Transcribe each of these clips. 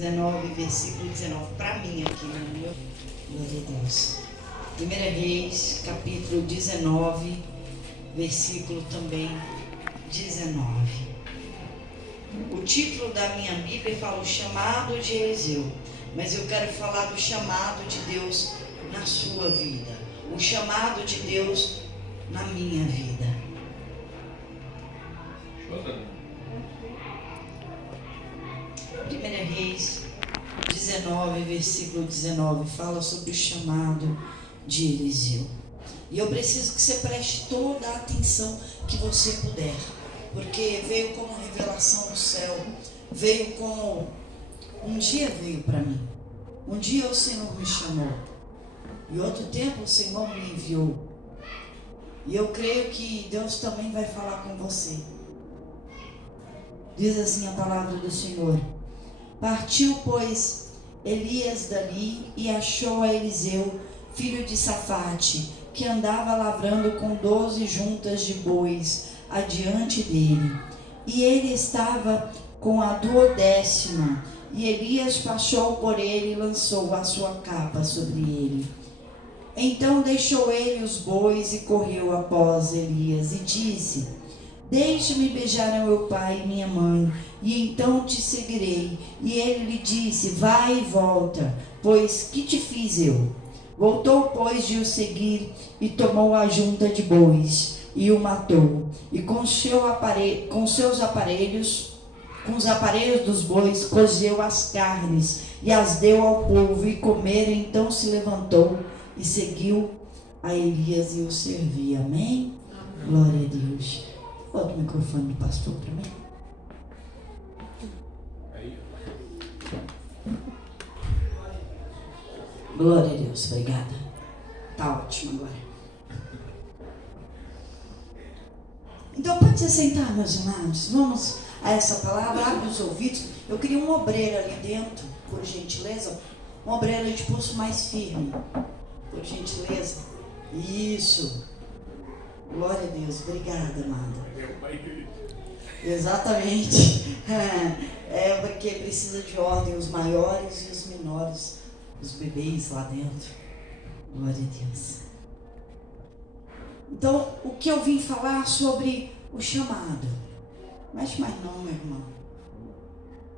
19, versículo 19, para mim aqui, meu. Glória a Deus. 1 Reis, capítulo 19, versículo também 19. O título da minha Bíblia fala o chamado de Eliseu, mas eu quero falar do chamado de Deus na sua vida, o chamado de Deus na minha vida. 1 Reis 19, versículo 19, fala sobre o chamado de Eliseu. E eu preciso que você preste toda a atenção que você puder, porque veio como revelação do céu, veio como um dia veio para mim. Um dia o Senhor me chamou, e outro tempo o Senhor me enviou. E eu creio que Deus também vai falar com você. Diz assim a palavra do Senhor: partiu, pois, Elias dali e achou a Eliseu, filho de Safate, que andava lavrando com 12 juntas de bois adiante dele. E ele estava com a 12ª, e Elias passou por ele e lançou a sua capa sobre ele. Então deixou ele os bois e correu após Elias e disse: deixe-me beijar a meu pai e minha mãe, e então te seguirei. E ele lhe disse: vai e volta, pois que te fiz eu? Voltou, pois, de o seguir, e tomou a junta de bois, e o matou. E com os aparelhos dos bois, cozeu as carnes, e as deu ao povo, e comeram. Então se levantou, e seguiu a Elias, e o servia. Amém? Glória a Deus. Bota o microfone do pastor para mim. Glória a Deus, obrigada. Tá ótimo agora. Então pode se sentar, meus irmãos. Vamos a essa palavra. Abre os ouvidos. Eu queria um obreiro ali dentro, por gentileza. Um obreiro de pulso mais firme, por gentileza. Isso. Glória a Deus. Obrigada, amada. Exatamente. É porque precisa de ordem os maiores e os menores, os bebês lá dentro. Glória a Deus. Então, o que eu vim falar sobre o chamado. Mexe mais não, meu irmão.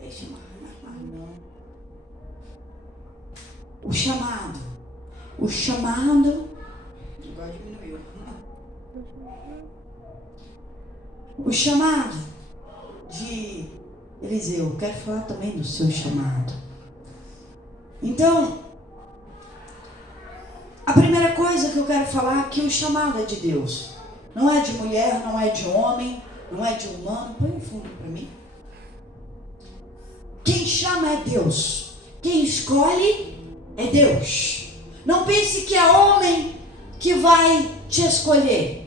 Mexe mais não. O chamado. O chamado. Agora diminuiu. O chamado de Eliseu. Quero falar também do seu chamado. Então, a primeira coisa que eu quero falar é que o chamado é de Deus. Não é de mulher, não é de homem, não é de humano. Põe um fundo para mim. Quem chama é Deus. Quem escolhe é Deus. Não pense que é homem que vai te escolher.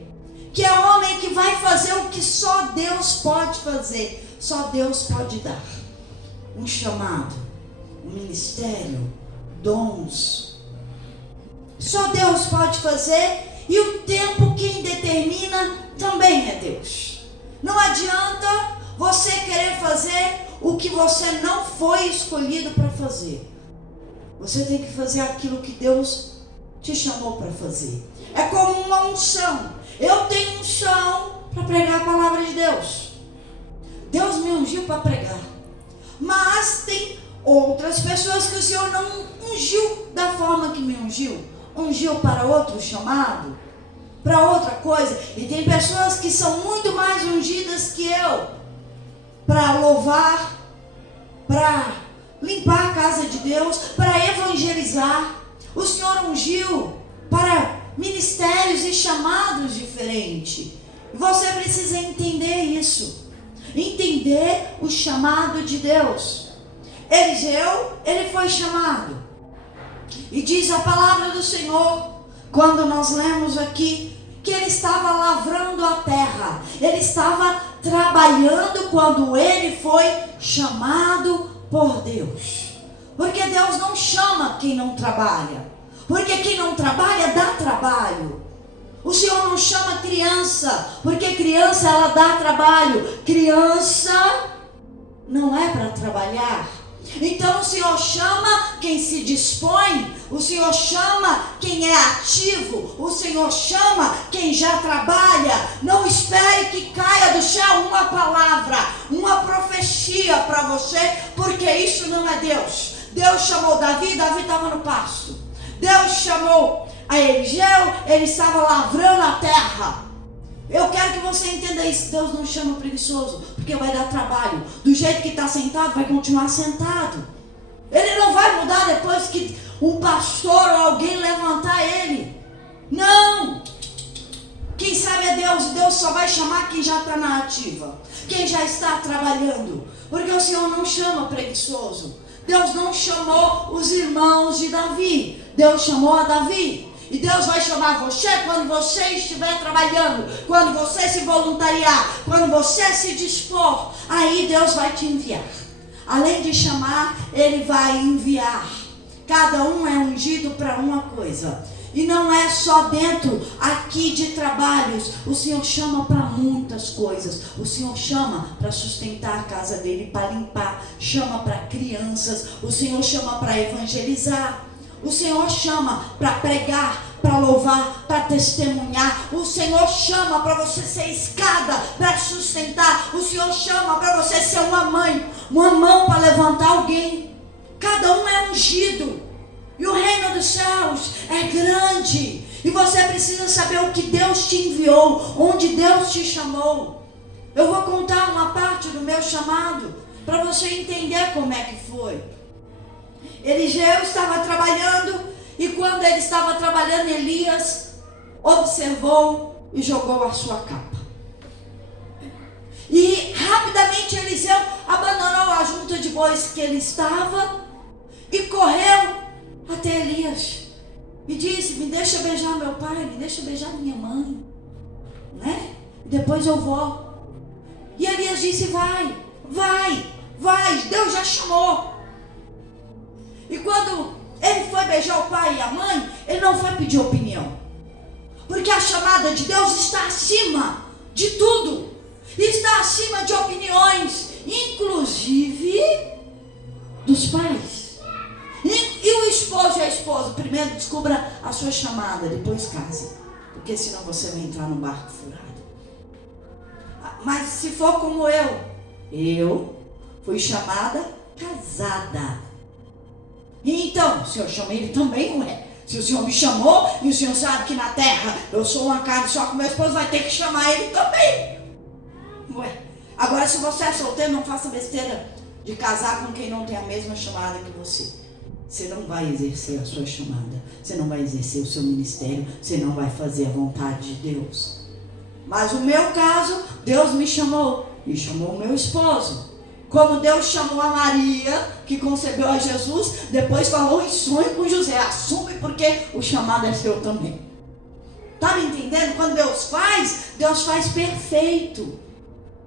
Que é homem que vai fazer o que só Deus pode fazer. Só Deus pode dar. Um chamado, um ministério, dons. Só Deus pode fazer. E o tempo quem determina também é Deus. Não adianta você querer fazer o que você não foi escolhido para fazer. Você tem que fazer aquilo que Deus te chamou para fazer. É como uma unção. Eu tenho unção para pregar a palavra de Deus. Deus me ungiu para pregar. Mas tem outras pessoas que o Senhor não ungiu da forma que me ungiu. Ungiu para outro chamado, para outra coisa. E tem pessoas que são muito mais ungidas que eu, para louvar, para limpar a casa de Deus, para evangelizar. O Senhor ungiu para ministérios e chamados diferentes. Você precisa entender isso. Entender o chamado de Deus. Eliseu, ele foi chamado. E diz a palavra do Senhor, quando nós lemos aqui, que ele estava lavrando a terra. Ele estava trabalhando quando ele foi chamado por Deus. Porque Deus não chama quem não trabalha. Porque quem não trabalha dá trabalho. O Senhor não chama criança, porque criança ela dá trabalho. Criança não é para trabalhar. Então o Senhor chama quem se dispõe, o Senhor chama quem é ativo, o Senhor chama quem já trabalha. Não espere que caia do céu uma palavra, uma profecia para você, porque isso não é Deus. Deus chamou Davi, Davi estava no pasto. Deus chamou a Eliseu, ele estava lavrando a terra. Eu quero que você entenda isso. Deus não chama preguiçoso, porque vai dar trabalho. Do jeito que está sentado, vai continuar sentado. Ele não vai mudar depois que um pastor ou alguém levantar ele. Não. Quem sabe é Deus. Deus só vai chamar quem já está na ativa, quem já está trabalhando. Porque o Senhor não chama preguiçoso. Deus não chamou os irmãos de Davi. Deus chamou a Davi. E Deus vai chamar você quando você estiver trabalhando, quando você se voluntariar, quando você se dispor. Aí Deus vai te enviar. Além de chamar, Ele vai enviar. Cada um é ungido para uma coisa. E não é só dentro aqui de trabalhos. O Senhor chama para muitas coisas. O Senhor chama para sustentar a casa dele, para limpar. Chama para crianças. O Senhor chama para evangelizar. O Senhor chama para pregar, para louvar, para testemunhar. O Senhor chama para você ser escada, para sustentar. O Senhor chama para você ser uma mão para levantar alguém. Cada um é ungido. E o reino dos céus é grande. E você precisa saber o que Deus te enviou, onde Deus te chamou. Eu vou contar uma parte do meu chamado, para você entender como é que foi. Eliseu estava trabalhando, e quando ele estava trabalhando, Elias observou e jogou a sua capa. E rapidamente Eliseu abandonou a junta de bois que ele estava e correu até Elias e disse: me deixa beijar meu pai, me deixa beijar minha mãe, né? E depois eu vou. E Elias disse: vai, Deus já chamou. E quando ele foi beijar o pai e a mãe, ele não foi pedir opinião, porque a chamada de Deus está acima de tudo, está acima de opiniões, inclusive dos pais. E o esposo e a esposa, primeiro descubra a sua chamada, depois case, porque senão você vai entrar no barco furado. Mas se for como eu fui chamada casada. E então, o Senhor chama ele também, não é? Se o Senhor me chamou e o Senhor sabe que na terra eu sou uma carne só com meu esposo, vai ter que chamar ele também. Ué. Agora, se você é solteiro, não faça besteira de casar com quem não tem a mesma chamada que você. Você não vai exercer a sua chamada, você não vai exercer o seu ministério, você não vai fazer a vontade de Deus. Mas no meu caso, Deus me chamou e chamou o meu esposo. Como Deus chamou a Maria, que concebeu a Jesus, depois falou em sonho com José: assume, porque o chamado é seu também. Tá me entendendo? Quando Deus faz perfeito.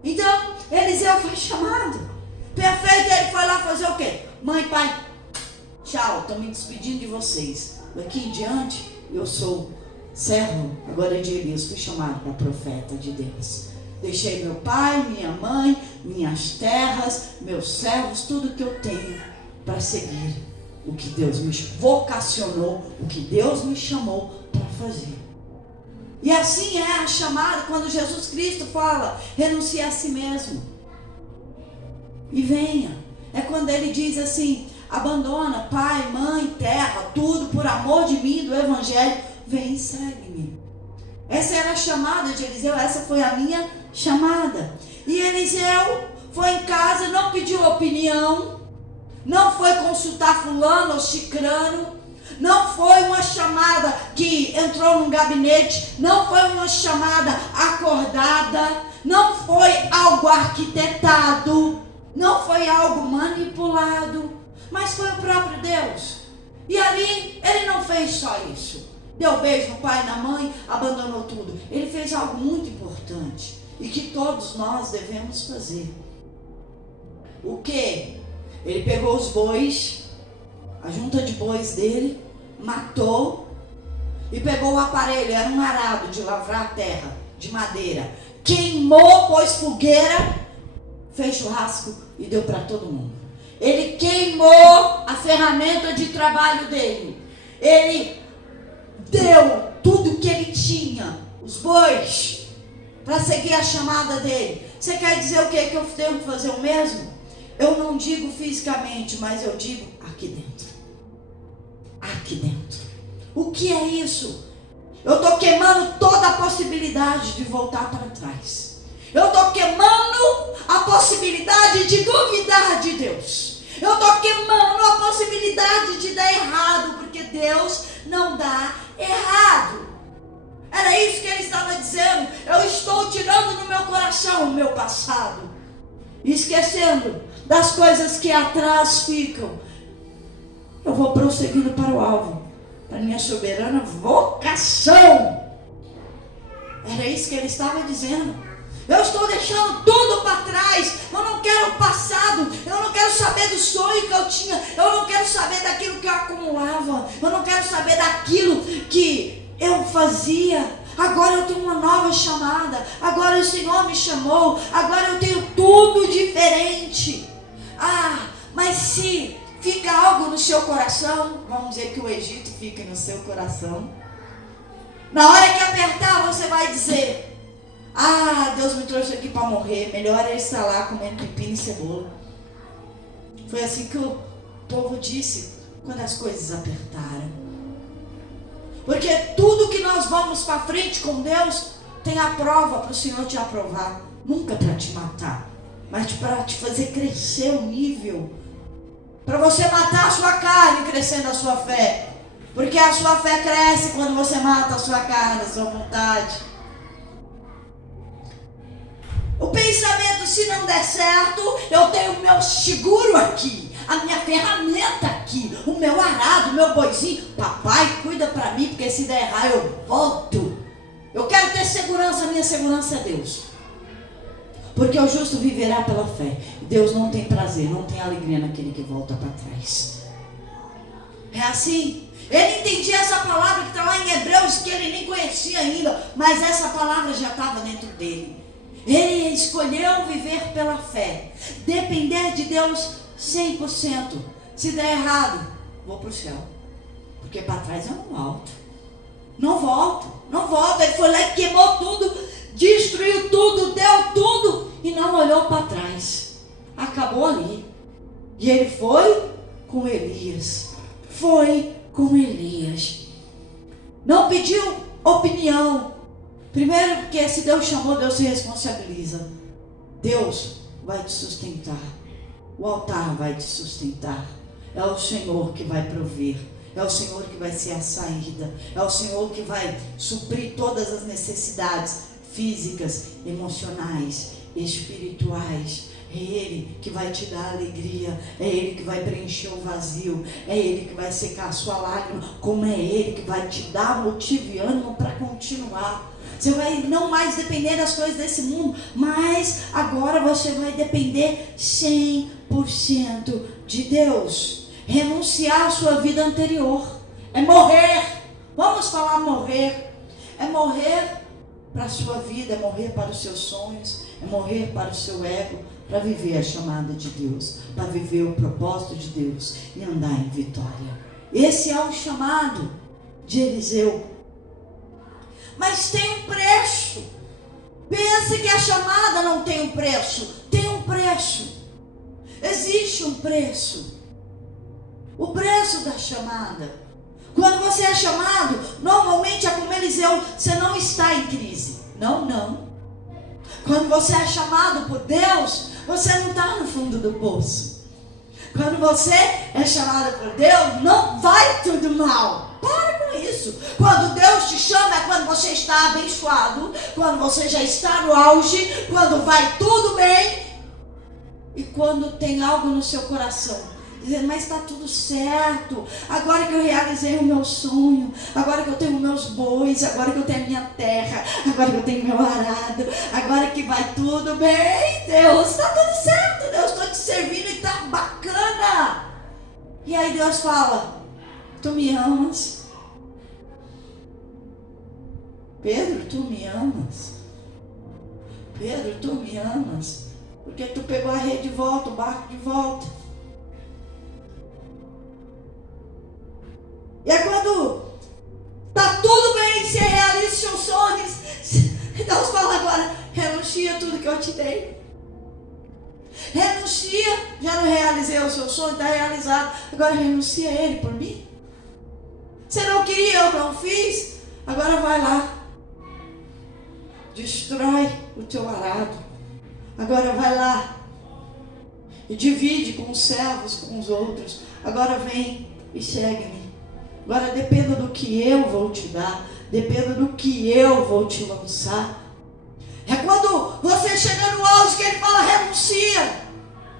Então, Eliseu foi chamado. Perfeito, ele foi lá fazer o quê? Mãe, pai, tchau, estou me despedindo de vocês. Daqui em diante, eu sou servo agora de Elias, fui chamado para profeta de Deus. Deixei meu pai, minha mãe, minhas terras, meus servos, tudo que eu tenho para seguir o que Deus me vocacionou, o que Deus me chamou para fazer. E assim é a chamada quando Jesus Cristo fala: renuncie a si mesmo e venha. É quando ele diz assim: abandona pai, mãe, terra, tudo por amor de mim, do evangelho, vem e segue-me. Essa era a chamada de Eliseu, essa foi a minha chamada. E Eliseu foi em casa, não pediu opinião, não foi consultar fulano ou cicrano, não foi uma chamada que entrou num gabinete, não foi uma chamada acordada, não foi algo arquitetado, não foi algo manipulado, mas foi o próprio Deus. E ali ele não fez só isso. Deu beijo no pai e na mãe, abandonou tudo. Ele fez algo muito importante e que todos nós devemos fazer. O quê? Ele pegou os bois, a junta de bois dele, matou e pegou o aparelho, era um arado de lavrar a terra, de madeira. Queimou, pôs fogueira, fez churrasco e deu para todo mundo. Ele queimou a ferramenta de trabalho dele. Ele deu tudo que ele tinha, os bois, para seguir a chamada dele. Você quer dizer o que? Que eu tenho que fazer o mesmo? Eu não digo fisicamente, mas eu digo aqui dentro. Aqui dentro. O que é isso? Eu estou queimando toda a possibilidade de voltar para trás. Eu estou queimando a possibilidade de duvidar de Deus. Eu estou queimando a possibilidade de dar errado, porque Deus não dá errado. Era isso que ele estava dizendo. Eu estou tirando do meu coração o meu passado, esquecendo das coisas que atrás ficam. Eu vou prosseguindo para o alvo, para a minha soberana vocação. Era isso que ele estava dizendo. Eu estou deixando tudo para trás. Eu não quero o passado. Eu não quero saber do sonho que eu tinha. Eu não quero saber daquilo que eu acumulava. Eu não quero saber daquilo que eu fazia. Agora eu tenho uma nova chamada. Agora o Senhor me chamou. Agora eu tenho tudo diferente. Mas se fica algo no seu coração, vamos dizer que o Egito fica no seu coração. Na hora que apertar, você vai dizer: Deus me trouxe aqui para morrer. Melhor é estar lá comendo pepino e cebola. Foi assim que o povo disse quando as coisas apertaram. Porque tudo que nós vamos para frente com Deus tem a prova para o Senhor te aprovar. Nunca para te matar, mas para te fazer crescer o nível. Para você matar a sua carne, crescendo a sua fé. Porque a sua fé cresce quando você mata a sua carne, a sua vontade. O pensamento, se não der certo, eu tenho o meu seguro aqui, a minha ferramenta aqui, o meu arado, o meu boizinho. Papai, cuida para mim, porque se der errado eu volto. Eu quero ter segurança, a minha segurança é Deus. Porque o justo viverá pela fé. Deus não tem prazer, não tem alegria naquele que volta para trás. É assim. Ele entendia essa palavra que está lá em Hebreus, que ele nem conhecia ainda, mas essa palavra já estava dentro dele. Ele escolheu viver pela fé, depender de Deus 100%. Se der errado, vou para o céu, porque para trás eu não volto. Não volto. Ele foi lá e queimou tudo, destruiu tudo, deu tudo e não olhou para trás. Acabou ali. E ele foi com Elias. Não pediu opinião. Primeiro, porque se Deus chamou, Deus se responsabiliza. Deus vai te sustentar. O altar vai te sustentar. É o Senhor que vai prover. É o Senhor que vai ser a saída. É o Senhor que vai suprir todas as necessidades físicas, emocionais, espirituais. É Ele que vai te dar alegria. É Ele que vai preencher o vazio. É Ele que vai secar a sua lágrima. Como é Ele que vai te dar motivo e ânimo para continuar. Você vai não mais depender das coisas desse mundo, mas agora você vai depender 100% de Deus. Renunciar à sua vida anterior. É morrer. Vamos falar morrer. É morrer para a sua vida, é morrer para os seus sonhos, é morrer para o seu ego, para viver a chamada de Deus, para viver o propósito de Deus e andar em vitória. Esse é o chamado de Eliseu. Mas tem um preço. Pense que a chamada não tem um preço. Tem um preço. Existe um preço. O preço da chamada. Quando você é chamado, normalmente é como Eliseu, você não está em crise. Não. Quando você é chamado por Deus, você não está no fundo do poço. Quando você é chamado por Deus, não vai tudo mal. Para com isso. Quando Deus te chama é quando você está abençoado, quando você já está no auge, quando vai tudo bem e quando tem algo no seu coração dizendo: mas está tudo certo, agora que eu realizei o meu sonho, agora que eu tenho meus bois, agora que eu tenho a minha terra, agora que eu tenho meu arado, agora que vai tudo bem, Deus, está tudo certo, Deus, estou te servindo e está bacana. E aí Deus fala: tu me amas? Pedro, tu me amas? Pedro, tu me amas? Porque tu pegou a rede de volta, o barco de volta. tudo que eu te dei. Renuncia. Já não realizei o seu sonho, está realizado. Agora renuncia a ele por mim. Você não queria, eu não fiz. Agora vai lá. Destrói o teu arado. Agora vai lá. E divide com os servos, com os outros. Agora vem e segue-me. Agora dependa do que eu vou te dar. Dependa do que eu vou te lançar. É quando você chega no auge que ele fala renuncia.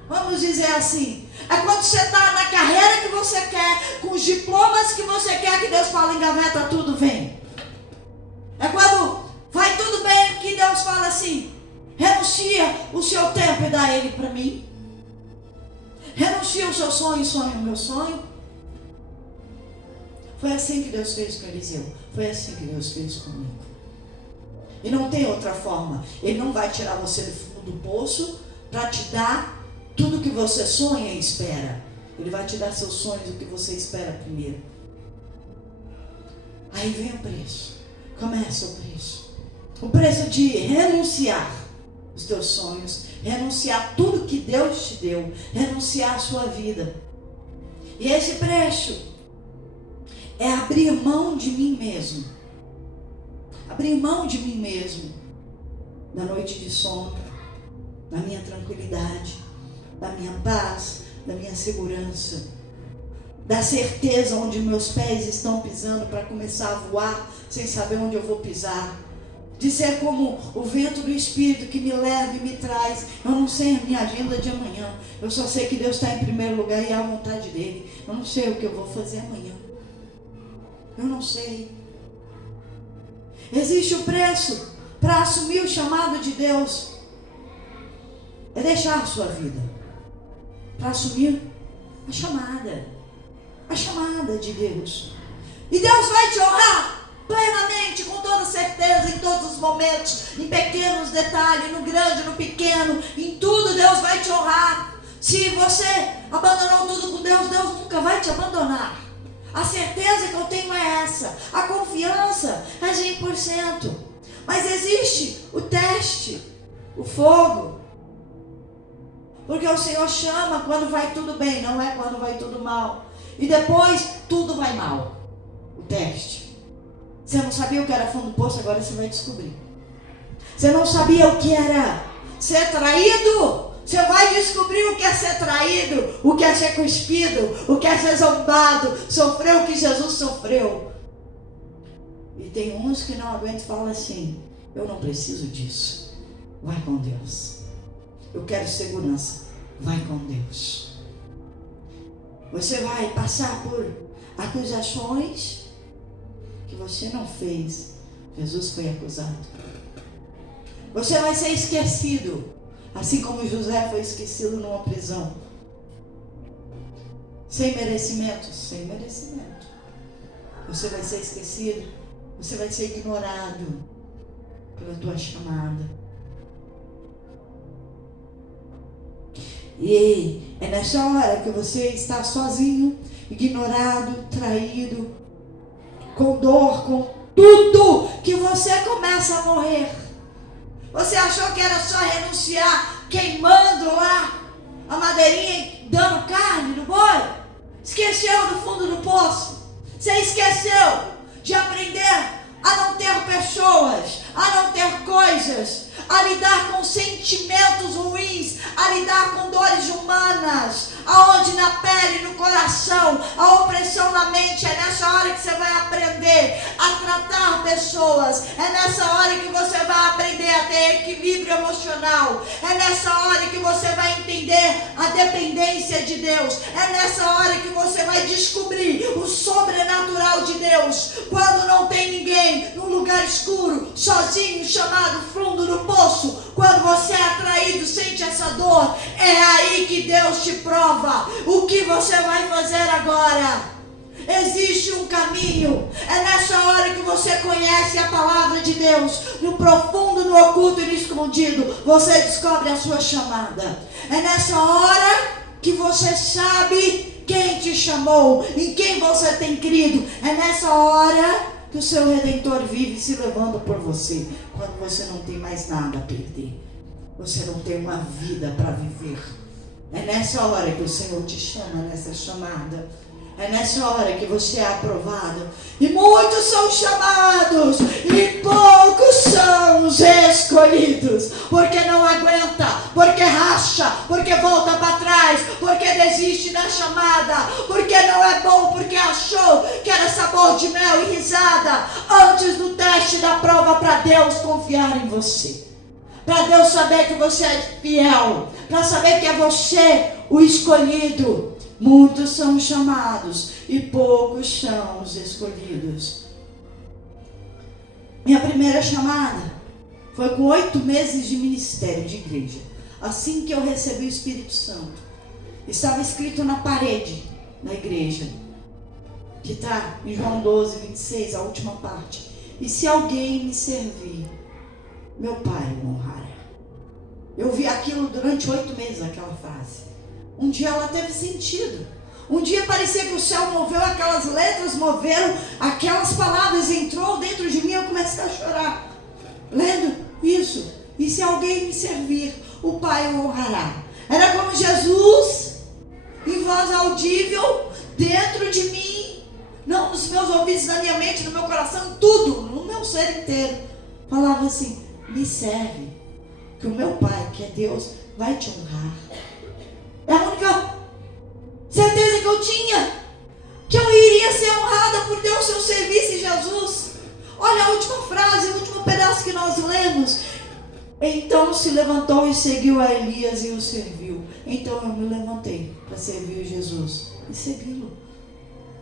Vamos dizer assim. É quando você está na carreira que você quer, com os diplomas que você quer, que Deus fala engaveta tudo, vem. É quando vai tudo bem, que Deus fala assim, renuncia o seu tempo e dá ele para mim. Renuncia o seu sonho e sonha o meu sonho. Foi assim que Deus fez com Eliseu. Foi assim que Deus fez comigo. E não tem outra forma. Ele não vai tirar você do fundo do poço para te dar tudo que você sonha e espera. Ele vai te dar seus sonhos, o que você espera primeiro. Aí vem o preço. Começa o preço. O preço de renunciar os teus sonhos, renunciar tudo que Deus te deu, renunciar a sua vida. E esse preço é abrir mão de mim mesmo. Abrir mão de mim mesmo. Na noite de sono, na minha tranquilidade, da minha paz, da minha segurança, da certeza onde meus pés estão pisando para começar a voar sem saber onde eu vou pisar, de ser como o vento do Espírito que me leva e me traz. Eu não sei a minha agenda de amanhã, eu só sei que Deus está em primeiro lugar e é a vontade dele. Eu não sei o que eu vou fazer amanhã, eu não sei. Existe o preço para assumir o chamado de Deus, é deixar a sua vida para assumir a chamada de Deus. E Deus vai te honrar plenamente, com toda certeza, em todos os momentos, em pequenos detalhes, no grande, no pequeno, em tudo Deus vai te honrar. Se você abandonou tudo com Deus, Deus nunca vai te abandonar. A certeza que eu tenho é essa, a confiança é 100%. Mas existe o teste, o fogo. Porque o Senhor chama quando vai tudo bem, não é quando vai tudo mal. E depois tudo vai mal. O teste. Você não sabia o que era fundo do poço, agora você vai descobrir. Você não sabia o que era ser traído, você vai descobrir o que é ser traído, o que é ser cuspido, o que é ser zombado, sofrer o que Jesus sofreu. E tem uns que não aguentam e falam assim, eu não preciso disso. Vai com Deus. Eu quero segurança. Vai com Deus. Você vai passar por acusações que você não fez. Jesus foi acusado. Você vai ser esquecido, assim como José foi esquecido numa prisão. Sem merecimento. Sem merecimento. Você vai ser esquecido. Você vai ser ignorado pela tua chamada. E é nessa hora que você está sozinho, ignorado, traído, com dor, com tudo, que você começa a morrer. Você achou que era só renunciar queimando lá a madeirinha e dando carne no boi? Esqueceu do fundo do poço? Você esqueceu de aprender a não ter pessoas, a não ter coisas, a lidar com sentimentos ruins, a lidar com dores humanas, aonde na pele, no coração, a opressão na mente. É nessa hora que você vai aprender a tratar pessoas, é nessa hora que você vai aprender a ter equilíbrio emocional, é nessa hora que você vai entender a dependência de Deus, é nessa hora que você vai descobrir o sobrenatural de Deus, quando não tem ninguém, num lugar escuro, sozinho, chamado fundo do poço. Quando você é atraído, sente essa dor, é aí que Deus te prova o que você vai fazer agora. Existe um caminho, é nessa hora que você conhece a palavra de Deus, no profundo, no oculto e no escondido, você descobre a sua chamada. É nessa hora que você sabe quem te chamou, em quem você tem crido. É nessa hora que o seu Redentor vive se levando por você, quando você não tem mais nada a perder. você não tem uma vida para viver. É nessa hora que o Senhor te chama, nessa chamada. É nessa hora que você é aprovado. E muitos são chamados e poucos são os escolhidos. Porque não aguenta, porque racha, porque volta para trás, porque desiste da chamada, porque não é bom, porque achou que era sabor de mel e risada antes do teste da prova, para Deus confiar em você. Para Deus saber que você é fiel, para saber que é você o escolhido. Muitos são chamados e poucos são os escolhidos. Minha primeira chamada foi com 8 meses de ministério de igreja. Assim que eu recebi o Espírito Santo, estava escrito na parede da igreja, que está em João 12, 26, a última parte: e se alguém me servir, meu Pai o honrará. Eu vi aquilo durante 8 meses, aquela frase. Um dia ela teve sentido. Um dia parecia que o céu moveu, aquelas letras moveram, aquelas palavras entrou dentro de mim, eu comecei a chorar, lendo isso. E se alguém me servir, o Pai o honrará. Era como Jesus, em voz audível, dentro de mim, não nos meus ouvidos, na minha mente, no meu coração, tudo, no meu ser inteiro, falava assim: me serve, que o meu Pai, que é Deus, vai te honrar. É a única certeza que eu tinha, que eu iria ser honrada por Deus se eu servisse Jesus. Olha a última frase, o último pedaço que nós lemos: então se levantou e seguiu a Elias e o serviu. Então eu me levantei para servir Jesus e segui-lo.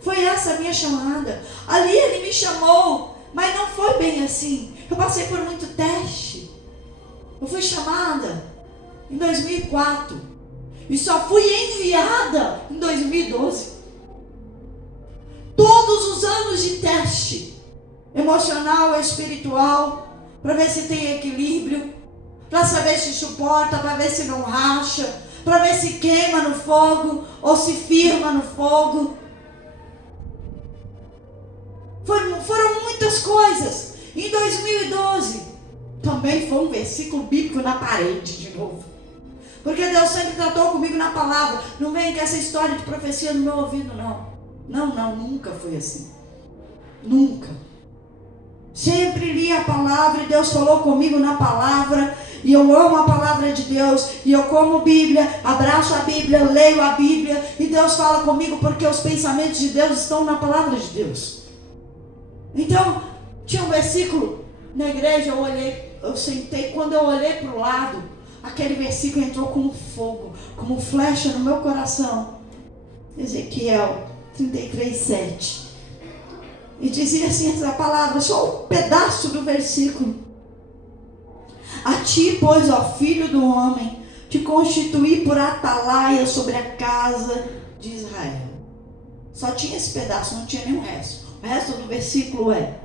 Foi essa a minha chamada. Ali ele me chamou, mas não foi bem assim. Eu passei por muito teste. Eu fui chamada em 2004 e só fui enviada em 2012. Todos os anos de teste emocional, espiritual, para ver se tem equilíbrio, para saber se suporta, para ver se não racha, para ver se queima no fogo ou se firma no fogo. Foram muitas coisas. Em 2012 também foi um versículo bíblico na parede de novo, porque Deus sempre tratou comigo na palavra. Não vem com essa história de profecia no meu ouvido, não. Não, nunca foi assim. Nunca. Sempre li a palavra e Deus falou comigo na palavra. E eu amo a palavra de Deus. E eu como Bíblia, abraço a Bíblia, leio a Bíblia. E Deus fala comigo porque os pensamentos de Deus estão na palavra de Deus. Então, tinha um versículo na igreja, eu sentei, quando eu olhei para o lado, aquele versículo entrou como fogo, como flecha no meu coração. Ezequiel 33:7. E dizia assim essa palavra, só um pedaço do versículo: a ti, pois, ó filho do homem, te constituí por atalaia sobre a casa de Israel. Só tinha esse pedaço, não tinha nenhum resto. O resto do versículo é: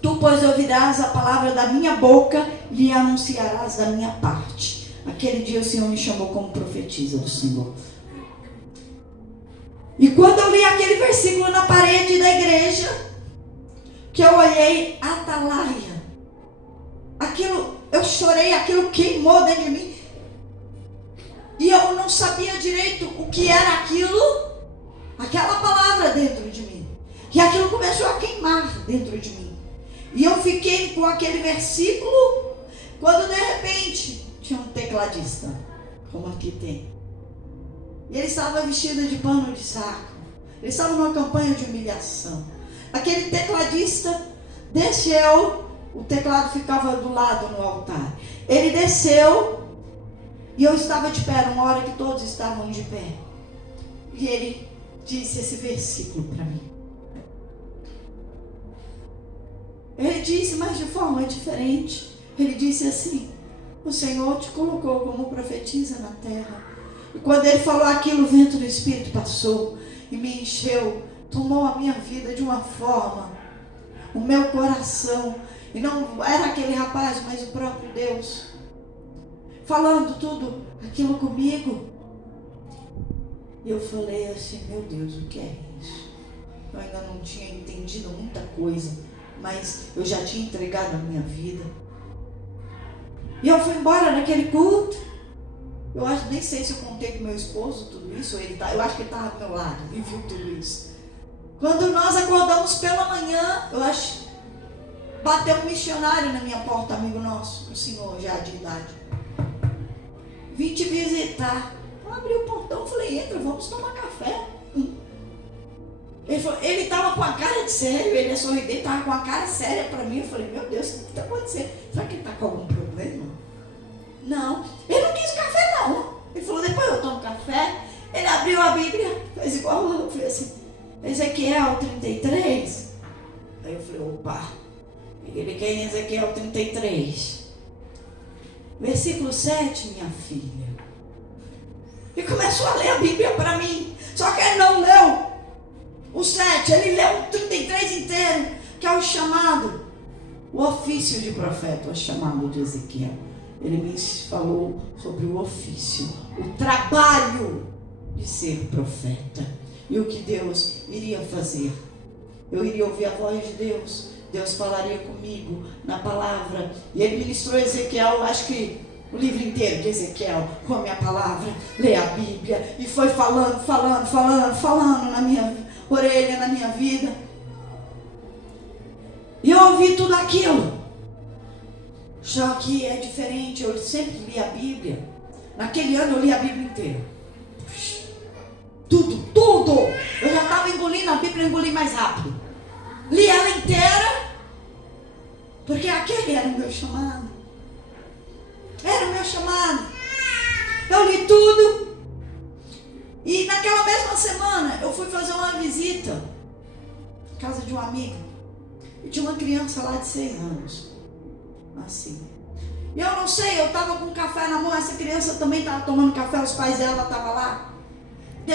tu, pois, ouvirás a palavra da minha boca e anunciarás da minha parte. Aquele dia o Senhor me chamou como profetisa do Senhor. E quando eu li aquele versículo na parede da igreja, que eu olhei, atalaia, aquilo, eu chorei, aquilo queimou dentro de mim. E eu não sabia direito o que era aquilo, aquela palavra dentro de mim. E aquilo começou a queimar dentro de mim. E eu fiquei com aquele versículo, quando de repente tinha um tecladista, como aqui tem. E ele estava vestido de pano de saco. Ele estava numa campanha de humilhação. Aquele tecladista desceu, o teclado ficava do lado no altar. Ele desceu e eu estava de pé, numa hora que todos estavam de pé. E ele disse esse versículo para mim. Ele disse, mas de forma diferente. Ele disse assim: o Senhor te colocou como profetisa na terra. E quando ele falou aquilo, o vento do Espírito passou e me encheu, tomou a minha vida de uma forma, o meu coração. E não era aquele rapaz, mas o próprio Deus, falando tudo aquilo comigo. E eu falei assim: meu Deus, o que é isso? Eu ainda não tinha entendido muita coisa, mas eu já tinha entregado a minha vida. E eu fui embora naquele culto. Eu acho, nem sei se eu contei com meu esposo tudo isso, eu acho que ele estava do meu lado e viu tudo isso. Quando nós acordamos pela manhã, eu acho, bateu um missionário na minha porta, amigo nosso, um senhor já de idade. Vim te visitar. Eu abri o portão, falei, entra, vamos tomar café. Ele estava com a cara de sério, ele é sorridente, estava com a cara séria para mim. Eu falei, meu Deus, o que está acontecendo? Será que ele está com algum problema? Não, ele não quis café não. Ele falou, depois eu tomo café. Ele abriu a Bíblia, fez igual eu, falei assim, Ezequiel 33. Aí eu falei, opa, ele quer em Ezequiel 33. Versículo 7, minha filha. E começou a ler a Bíblia para mim. Só que ele não leu o 7, ele leu o 33 inteiro, que é o chamado, o ofício de profeta, o chamado de Ezequiel. Ele me falou sobre o ofício, o trabalho de ser profeta e o que Deus iria fazer. Eu iria ouvir a voz de Deus, Deus falaria comigo na palavra. E ele ministrou Ezequiel, acho que o livro inteiro de Ezequiel, com a minha palavra, lê a Bíblia, e foi falando na minha orelha, na minha vida. E eu ouvi tudo aquilo. Só que é diferente, eu sempre li a Bíblia. Naquele ano eu li a Bíblia inteira. Tudo. Eu já estava engolindo a Bíblia, engoli mais rápido. Li ela inteira, porque aquele era o meu chamado. Era o meu chamado. Eu li tudo. E naquela mesma semana eu fui fazer uma visita na casa de um amigo. E tinha uma criança lá de 6 anos. Assim. E eu não sei, eu estava com café na mão. Essa criança também estava tomando café. Os pais dela estavam lá.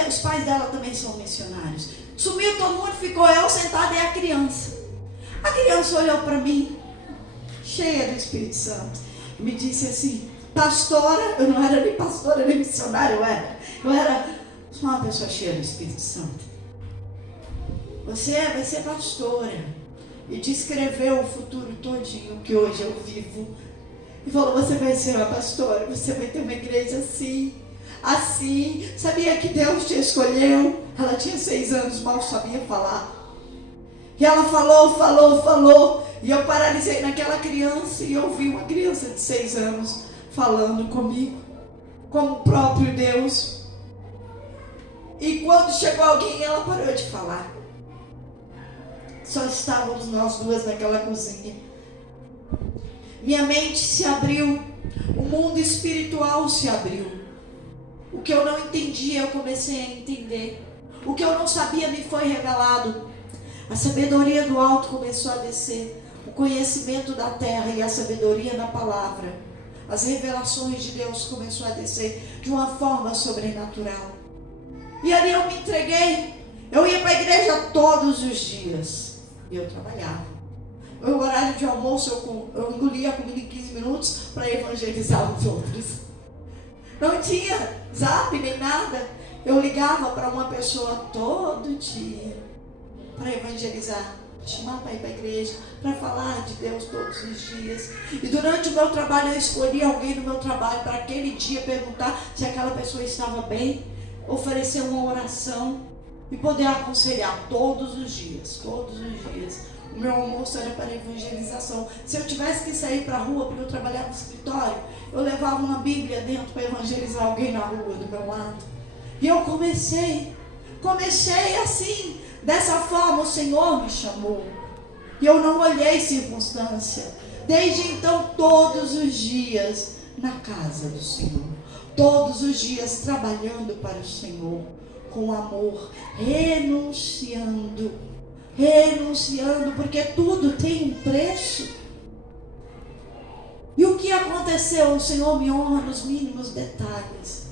Os pais dela também são missionários. Sumiu todo mundo, ficou eu sentada e a criança. A criança olhou para mim, cheia do Espírito Santo, e me disse assim, pastora. Eu não era nem pastora, nem missionária, eu era só uma pessoa cheia do Espírito Santo. Você vai ser pastora. E descreveu o futuro todinho que hoje eu vivo. E falou, você vai ser uma pastora, você vai ter uma igreja assim. Sabia que Deus te escolheu? Ela tinha 6 anos, mal sabia falar. E ela falou. E eu paralisei naquela criança e ouvi uma criança de 6 anos falando comigo, como o próprio Deus. E quando chegou alguém, ela parou de falar. Só estávamos nós duas naquela cozinha. Minha mente se abriu, o mundo espiritual se abriu. O que eu não entendia, eu comecei a entender. O que eu não sabia me foi revelado. A sabedoria do alto começou a descer. O conhecimento da terra e a sabedoria da palavra. As revelações de Deus começou a descer de uma forma sobrenatural. E ali eu me entreguei. Eu ia para a igreja todos os dias. E eu trabalhava. O horário de almoço eu engolia a comida em 15 minutos para evangelizar os outros. Não tinha zap nem nada. Eu ligava para uma pessoa todo dia para evangelizar, chamar para ir para a igreja, para falar de Deus todos os dias. E durante o meu trabalho eu escolhi alguém no meu trabalho para aquele dia perguntar se aquela pessoa estava bem, oferecer uma oração e poder aconselhar todos os dias. O meu almoço era para evangelização. Se eu tivesse que sair para a rua, porque eu trabalhava no escritório, eu levava uma Bíblia dentro para evangelizar alguém na rua do meu lado. E eu comecei assim, dessa forma o Senhor me chamou. E eu não olhei circunstância. Desde então, todos os dias na casa do Senhor. Todos os dias trabalhando para o Senhor, com amor, renunciando, porque tudo tem um preço. E o que aconteceu? O Senhor me honra nos mínimos detalhes.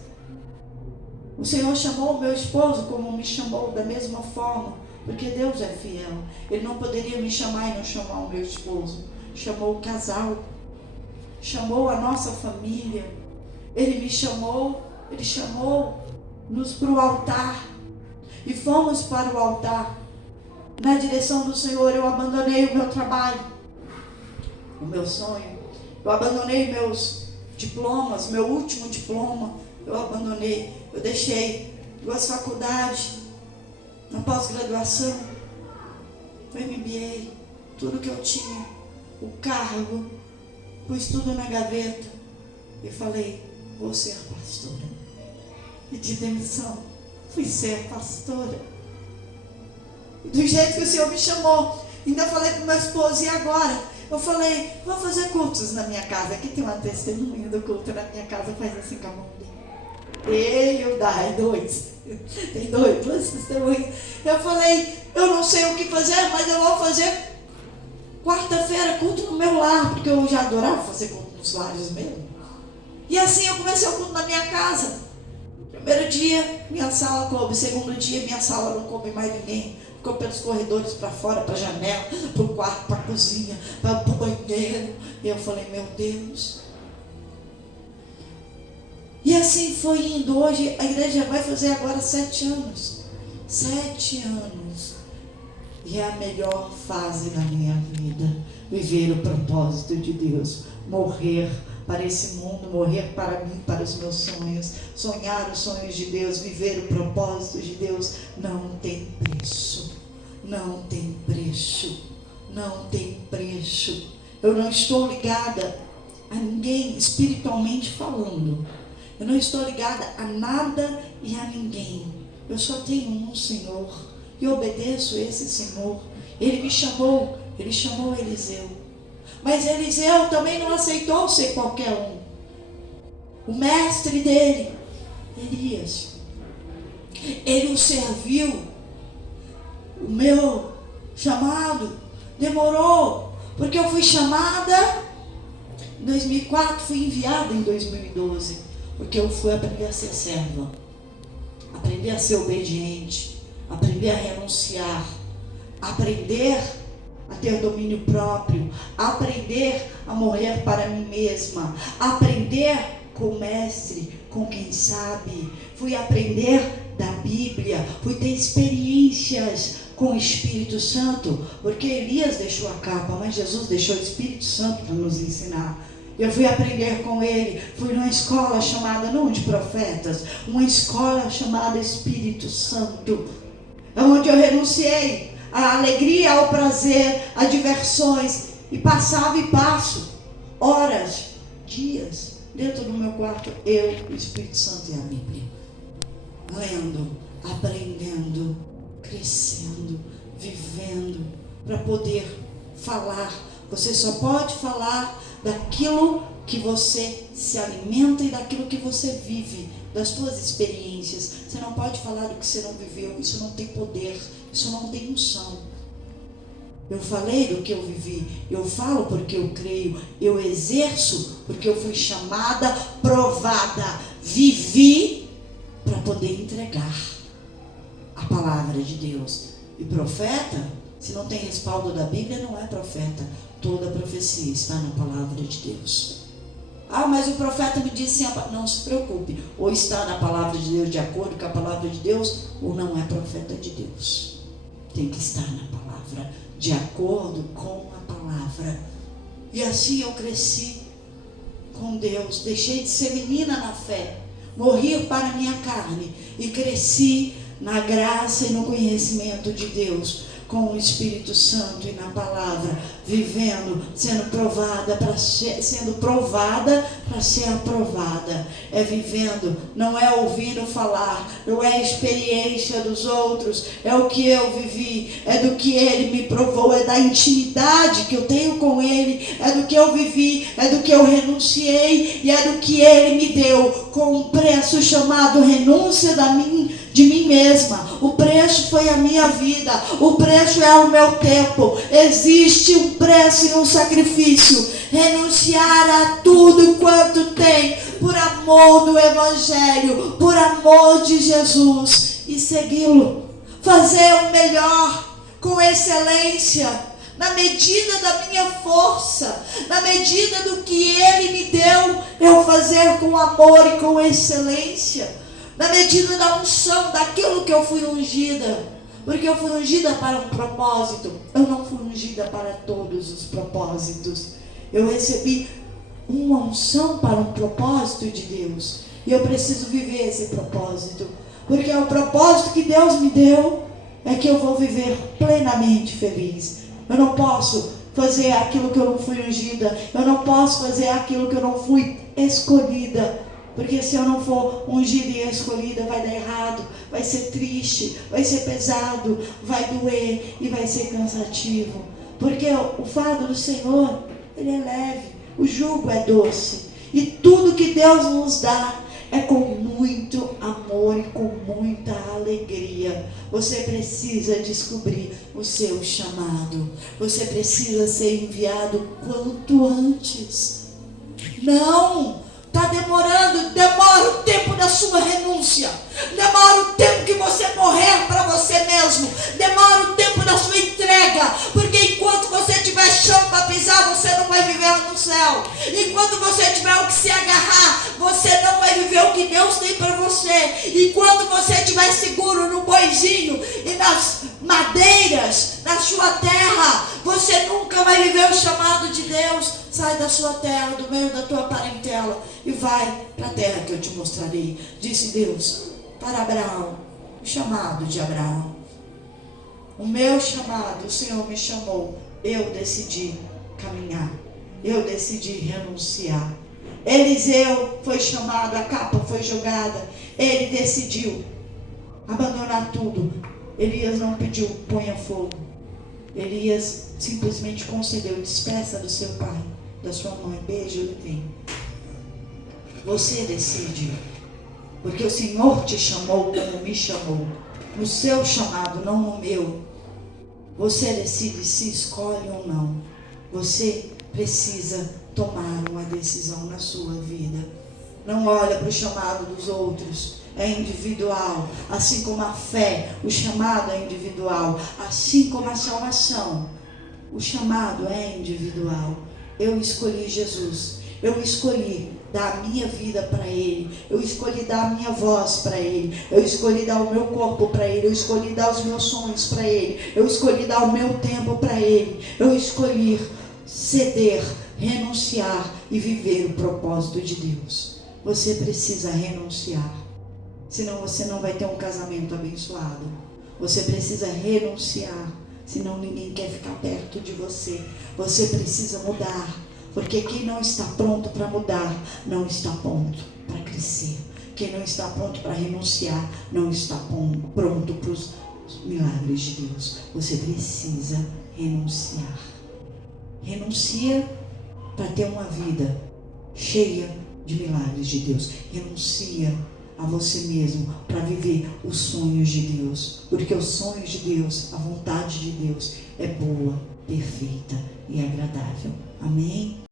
O Senhor chamou o meu esposo como me chamou, da mesma forma, porque Deus é fiel. Ele não poderia me chamar e não chamar o meu esposo. Chamou o casal, chamou a nossa família. Ele me chamou, ele chamou-nos para o altar. E fomos para o altar. Na direção do Senhor, eu abandonei o meu trabalho, o meu sonho. Eu abandonei meus diplomas, meu último diploma, eu abandonei. Eu deixei 2 faculdades, na pós-graduação, o MBA, tudo que eu tinha, o cargo, pus tudo na gaveta e falei, vou ser pastora. Pedi demissão, fui ser pastora. Do jeito que o Senhor me chamou. Ainda falei para o meu esposo, e agora? Eu falei, vou fazer cultos na minha casa. Aqui tem uma testemunha do culto na minha casa, faz assim com a mão dele. E o Dai, 2. Tem 2 testemunhas. Eu falei, eu não sei o que fazer, mas eu vou fazer quarta-feira culto no meu lar, porque eu já adorava fazer culto nos lares mesmo. E assim eu comecei o culto na minha casa. Primeiro dia, minha sala coube. Segundo dia, minha sala não coube mais ninguém. Ficou pelos corredores para fora, para a janela, para o quarto, para a cozinha, para o banheiro. E eu falei, meu Deus. E assim foi indo. Hoje a igreja vai fazer agora 7 anos. 7 anos. E é a melhor fase da minha vida. Viver o propósito de Deus. Morrer para esse mundo, morrer para mim, para os meus sonhos. Sonhar os sonhos de Deus, viver o propósito de Deus. Não tem preço. Não tem preço. Não tem preço. Eu não estou ligada a ninguém espiritualmente falando. Eu não estou ligada a nada e a ninguém. Eu só tenho um Senhor e obedeço esse Senhor. Ele me chamou, ele chamou Eliseu. Mas Eliseu também não aceitou ser qualquer um. O mestre dele, Elias, ele o serviu. O meu chamado demorou, porque eu fui chamada em 2004, fui enviada em 2012, porque eu fui aprender a ser serva, aprender a ser obediente, aprender a renunciar, aprender a ter domínio próprio, aprender a morrer para mim mesma, aprender com o mestre, com quem sabe. Fui aprender da Bíblia, fui ter experiências com o Espírito Santo, porque Elias deixou a capa, mas Jesus deixou o Espírito Santo para nos ensinar. Eu fui aprender com ele, fui numa escola chamada, não de profetas, uma escola chamada Espírito Santo, onde eu renunciei à alegria, ao prazer, a diversões, e passava e passo horas, dias, dentro do meu quarto, eu, o Espírito Santo e a Bíblia, lendo, aprendendo, crescendo, vivendo, para poder falar. Você só pode falar daquilo que você se alimenta e daquilo que você vive, das suas experiências. Você não pode falar do que você não viveu. Isso não tem poder, isso não tem unção. Eu falei do que eu vivi, eu falo porque eu creio, eu exerço porque eu fui chamada, provada, vivi para poder entregar a palavra de Deus. E profeta, se não tem respaldo da Bíblia, não é profeta. Toda profecia está na palavra de Deus. Ah, mas o profeta me disse assim, não se preocupe, ou está na palavra de Deus de acordo com a palavra de Deus, ou não é profeta de Deus. Tem que estar na palavra, de acordo com a palavra. E assim eu cresci com Deus, deixei de ser menina na fé, morri para a minha carne e cresci na graça e no conhecimento de Deus, com o Espírito Santo e na palavra, vivendo, sendo provada para ser aprovada. É vivendo, não é ouvindo falar, não é a experiência dos outros, é o que eu vivi, é do que Ele me provou, é da intimidade que eu tenho com Ele, é do que eu vivi, é do que eu renunciei e é do que Ele me deu, com um preço chamado renúncia de mim mesma. O preço foi a minha vida, o preço é o meu tempo. Existe um preço e um sacrifício. Renunciar a tudo quanto tem, por amor do Evangelho, por amor de Jesus, e segui-lo. Fazer o melhor, com excelência, na medida da minha força, na medida do que Ele me deu, eu fazer com amor e com excelência. Na medida da unção, daquilo que eu fui ungida. Porque eu fui ungida para um propósito. Eu não fui ungida para todos os propósitos. Eu recebi uma unção para um propósito de Deus. E eu preciso viver esse propósito. Porque é o propósito que Deus me deu, é que eu vou viver plenamente feliz. Eu não posso fazer aquilo que eu não fui ungida. Eu não posso fazer aquilo que eu não fui escolhida. Porque se eu não for ungida e escolhida, vai dar errado, vai ser triste, vai ser pesado, vai doer e vai ser cansativo. Porque o fardo do Senhor, ele é leve, o jugo é doce. E tudo que Deus nos dá é com muito amor e com muita alegria. Você precisa descobrir o seu chamado. Você precisa ser enviado quanto antes. Não! Está demorando, demora o tempo da sua renúncia, demora o tempo que você morrer para você mesmo, demora o tempo da sua entrega, porque enquanto você tiver chão para pisar, você não vai viver no céu. Enquanto você tiver o que se agarrar, você não vai viver o que Deus tem para você. Enquanto você estiver seguro no boizinho e nas madeiras, na sua terra, você nunca vai viver o chamado de Deus. Sai da sua terra, do meio da tua parentela, e vai para a terra que eu te mostrarei. Disse Deus para Abraão, o chamado de Abraão. O meu chamado, o Senhor me chamou, eu decidi caminhar, eu decidi renunciar. Eliseu foi chamado, a capa foi jogada, ele decidiu abandonar tudo. Elias não pediu, ponha fogo. Elias simplesmente concedeu, despeça do seu pai, da sua mãe, beijo e vem. Você decide, porque o Senhor te chamou como me chamou, no seu chamado, não no meu. Você decide se escolhe ou não. Você precisa tomar uma decisão na sua vida. Não olha para o chamado dos outros, é individual. Assim como a fé, o chamado é individual. Assim como a salvação, o chamado é individual. Eu escolhi Jesus, eu escolhi dar a minha vida para Ele, eu escolhi dar a minha voz para Ele, eu escolhi dar o meu corpo para Ele, eu escolhi dar os meus sonhos para Ele, eu escolhi dar o meu tempo para Ele, eu escolhi ceder, renunciar e viver o propósito de Deus. Você precisa renunciar, senão você não vai ter um casamento abençoado. Você precisa renunciar, senão ninguém quer ficar perto de você. Você precisa mudar, porque quem não está pronto para mudar, não está pronto para crescer. Quem não está pronto para renunciar, não está pronto para os milagres de Deus. Você precisa renunciar. Renuncia para ter uma vida cheia de milagres de Deus. Renuncia a você mesmo para viver os sonhos de Deus, porque os sonhos de Deus, a vontade de Deus é boa, perfeita e agradável. Amém?